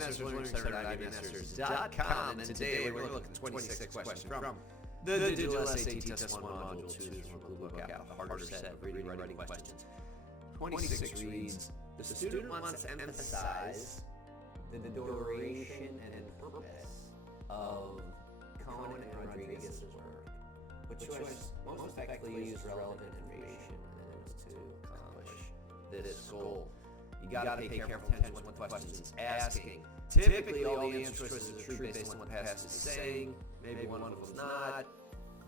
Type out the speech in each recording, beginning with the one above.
Masters Learning Center at IBMasters.com, and today we're looking at 26 questions from the Digital SAT Test 1 Module 2 from Bluebook app, a harder set of reading and writing questions. 26 reads, the student wants to emphasize the duration and purpose of Cohen and Rodrigues' work, which was most effectively use relevant information to accomplish this goal. You gotta pay careful attention to what the question is asking. Typically, all the answer choices are true based on what the passage is saying. Maybe one of them is not.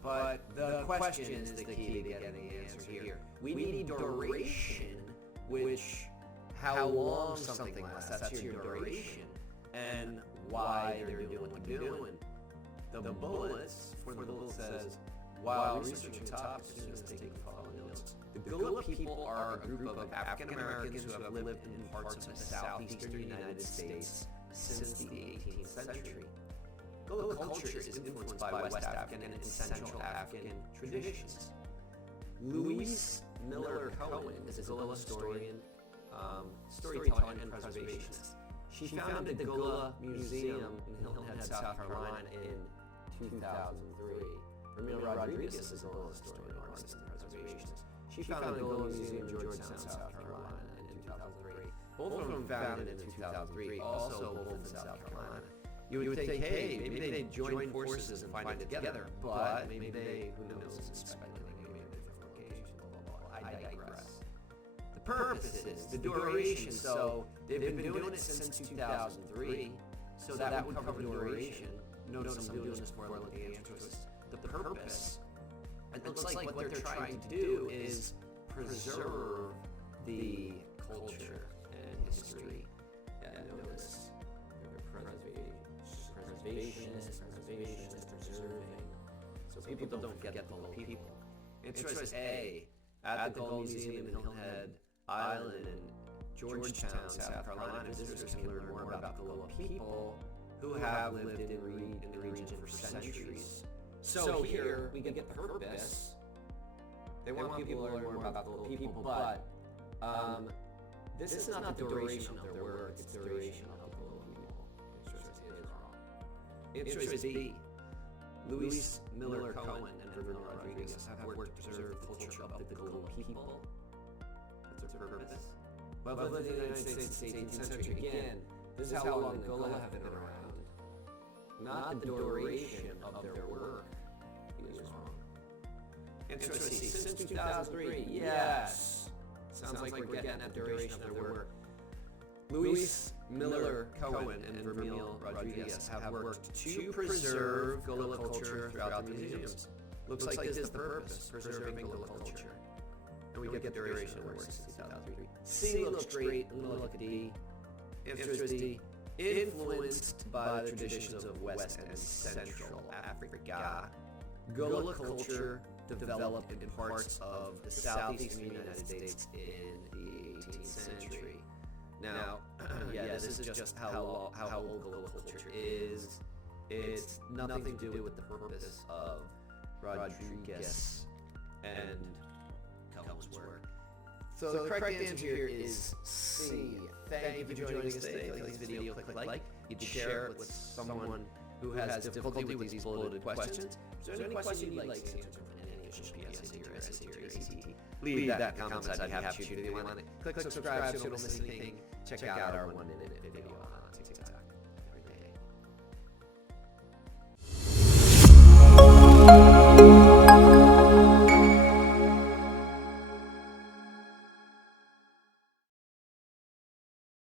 But the question is the key to getting the answer here. We need duration, which how long something lasts. That's your duration, and why they're doing what they're doing. The bullets for the bullet says, while researching topics, students take the following notes. The Gullah people are a group of African Americans who have lived in parts of the southeastern United States since the 18th century. Gullah culture is influenced by West African and Central African traditions. Louise Miller Cohen is a Gullah historian, storyteller, and preservationist. She founded the Gullah Museum in Hilton, South Carolina in 2003. Vermelle Rodrigues is a Gullah historian, artist, and preservationist. She founded the Gullah Museum in Georgetown, South Carolina in 2003. Both of them founded in 2003, also both in South Carolina. You would think, hey, maybe they joined forces and find it together, but maybe they, who knows, is speculating, maybe in different locations, blah, blah, blah. I digress. The purpose is the duration, so they've been doing it since 2003, so that would cover the duration. Notice I'm doing this before I look at the answers. The purpose, it looks like what they're trying to do is preserve the culture and history. Yeah, notice preservationist, preserving. So people don't forget the Gullah people. Interest A, at the Gullah Museum in Hilton Head Island in Georgetown, South Carolina, visitors can learn more about the Gullah people who have lived in the region for centuries. So here we get the purpose. They want people to learn more about the Gullah people, but this is not the duration of their work, it's the duration of the Gullah people. Interest A is wrong. Interest B. Louise Miller Cohen and Vermelle Rodrigues have worked to preserve the culture of the Gullah people. That's their purpose. Well, lived in the United States since the 18th century. Again, this is how long the Gullah have been around. Not the duration of their work. He was wrong. Interest C. Since 2003, yes. Sounds like we're getting at the duration of their work. Louise Miller Cohen and Vermelle Rodrigues have worked to preserve Gullah culture throughout the museums. Looks like this is the purpose, preserving Gullah culture. And we get the duration of work since 2003. C looks great. I'm going to look at D. Interest D. Influenced by the traditions of West and Central Africa, Gullah culture developed in parts of the southeastern United States in the 18th century. Now, this is just how old Gullah culture is. It's nothing to do with the purpose of Rodrigues and Cohen's work. So the correct answer here is C. Thank you for joining us today. If you like this video, click like. You can share it with someone who has difficulty with these bulleted questions. Is there any question you'd like to answer from any additional PSAT or SAT or ACT? Leave that in the comments. I'd be happy to shoot it on it. Click subscribe so you don't miss anything. Check out our 1-minute video.